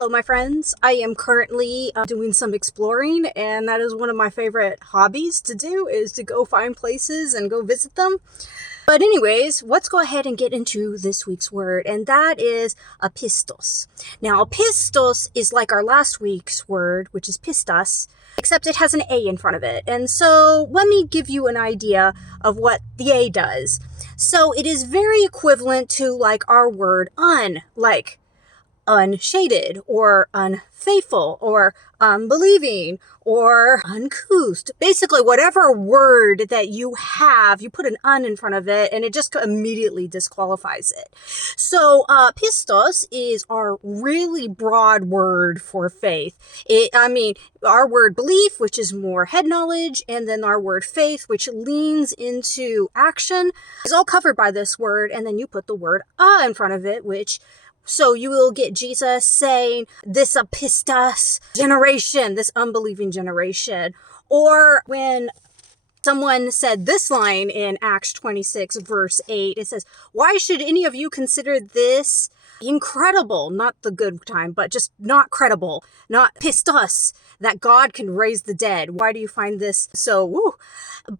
Hello, my friends. I am currently doing some exploring, and that is one of my favorite hobbies to do is to go find places and go visit them. But anyways, let's go ahead and get into this week's word, and that is apistos. Now, apistos is like our last week's word, which is pistas, except it has an A in front of it. And so let me give you an idea of what the A does. So it is very equivalent to like our word like unshaded or unfaithful or unbelieving or uncouth. Basically, whatever word that you have, you put an un in front of it and it just immediately disqualifies it. So pistos is our really broad word for faith. Our word belief, which is more head knowledge, and then our word faith, which leans into action, is all covered by this word. And then you put the word in front of it, so you will get Jesus saying, this apistas generation, this unbelieving generation. Or when someone said this line in Acts 26, verse 8, it says, why should any of you consider this incredible, not the good time, but just not credible, not pistos, that God can raise the dead? Why do you find this so woo?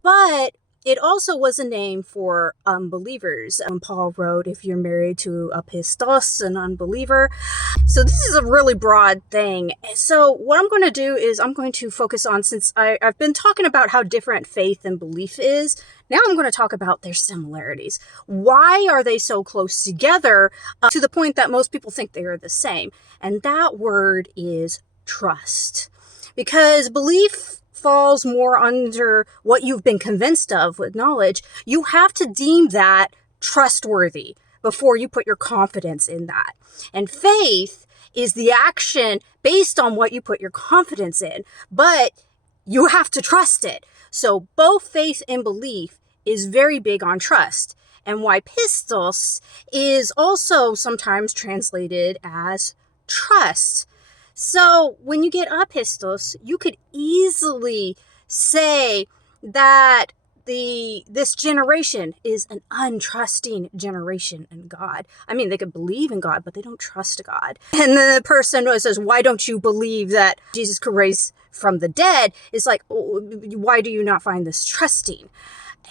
But it also was a name for unbelievers. Paul wrote, if you're married to a pistos, an unbeliever. So this is a really broad thing. So what I'm going to do is I'm going to focus on, since I've been talking about how different faith and belief is, now I'm going to talk about their similarities. Why are they so close together to the point that most people think they are the same? And that word is trust. Because belief falls more under what you've been convinced of with knowledge. You have to deem that trustworthy before you put your confidence in that. And faith is the action based on what you put your confidence in, but you have to trust it. So both faith and belief is very big on trust. And why pistos is also sometimes translated as trust. So when you get apistos, you could easily say that this generation is an untrusting generation in God. I mean, they could believe in God, but they don't trust God. And the person who says, why don't you believe that Jesus could raise from the dead? Is like, why do you not find this trusting?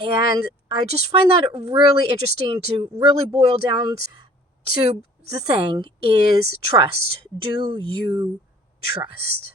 And I just find that really interesting to really boil down to the thing is trust. Do you trust?